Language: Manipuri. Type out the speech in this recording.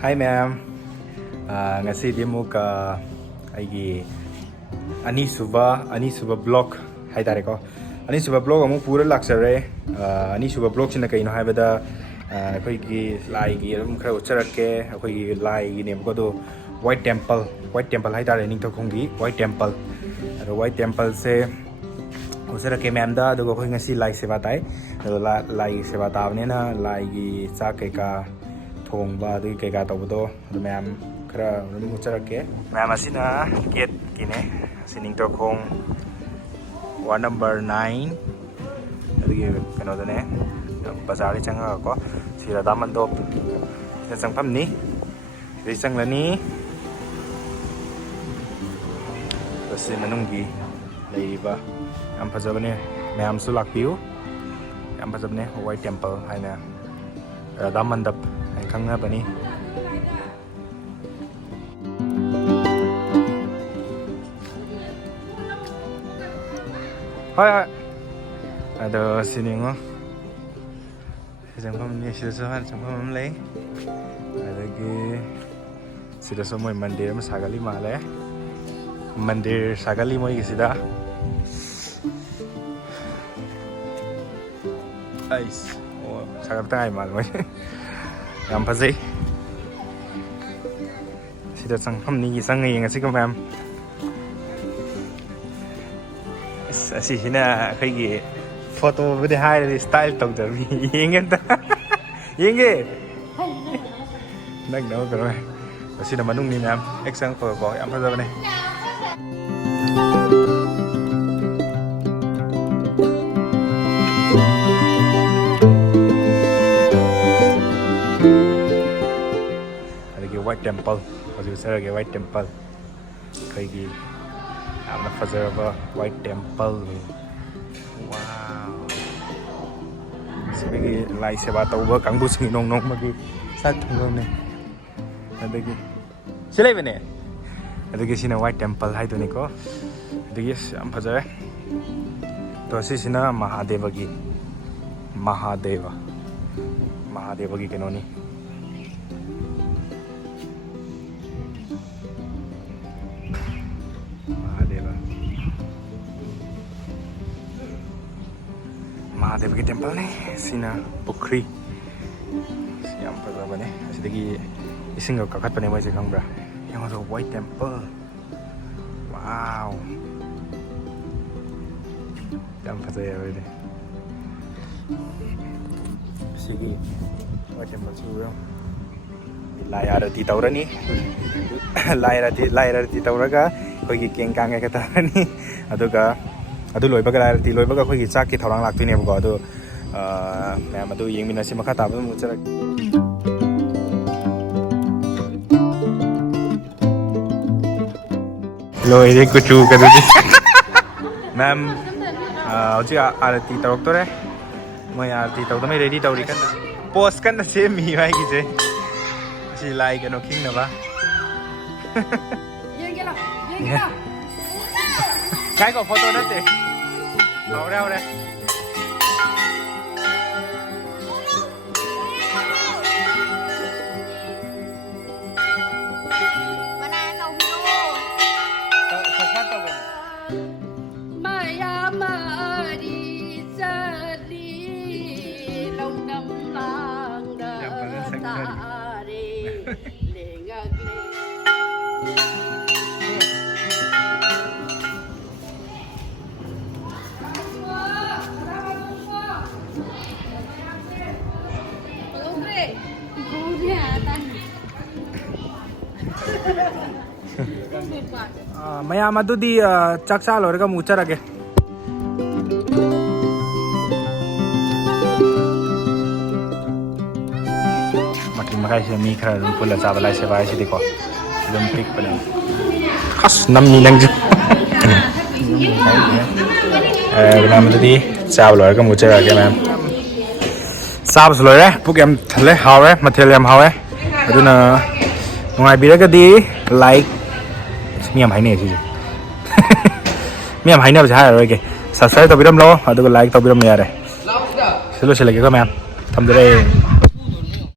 Hi ma'am. Ngasi di mo ka aigi ani suba blog hai tare ko. Ani suba blog amu pura laksare. Ani suba blog china kaino hai bada koi gi lai gi rum khara ucharake koi gi lai gi ne ko do white temple hai tare ning to khongi white temple. White temple se ucharake ma'am da do koi ngasi lai se batai. Lai se batavne na lai gi cha ke ka thong ba du ke ga tawdo ma'am khara rum ucharake ma'am asina gate kine sining to khong one number 9 adigi kano dane bazar ri changa ko sira daman do na changpham ni ri changlani basi manunggi leiba am phajabane ma'am su lakpiu am phajabne white temple haina radha mandap ai khangna bani Hai ada sini ngo jangan ni sila sohan jangan lei ada lagi sila semua mandir sagali male mandir sagali moi sida ais oh sagar tai mal moi yang pasti sida jangan ni sang ngi ngasi ko ma'am asihina khaigi photo bude hai style tok da mi yenge ta yenge nang no ko asina manung ni ma'am exang ko ko am phaja bane adagi white temple asu sarage white temple khaigi I'm a father of a white temple. Wow. Sige, lai se ba tau ba kangbu sing nong magi sa thong ne. Adagi. Silai bane. Adagi sina white temple hai done ko. Adagi am father. To sina Mahadeva gi kenoni. Mahadeva ki temple ni sina pukri siam pada bane asidagi ising ka khat pane mai se khangbra yang so white temple wow yang pada ya bane sigi white temple chu lai arati taurani lai arati tauraga koi ki keng kang ka tarani aduga adu loibaga larti loibaga khoi gi chak ki thorang laktine ko adu ma'am adu yengmina si makha tab mu chara loi re kuchu ka du ma'am ji arti tarok tore moi arti taw dame ready tawri kan post kan na se mi mai gi je si like no king na ba yengela kai ko photo na te ahora mayam adudi chak cha lorga mu charage maki makai se mi khara rum pula cha balai se bai se diko dum pick pala khas nam ni nang mayam adudi cha lorga mu charage ma'am sab lore pugam thale hawe matheliam hawe aduna ngai biraga di like miam hai ne si miam hai ne ba ha rồi kì subscribe to biram lo adu like to biram ya re selo selo ke ko ma'am tham dere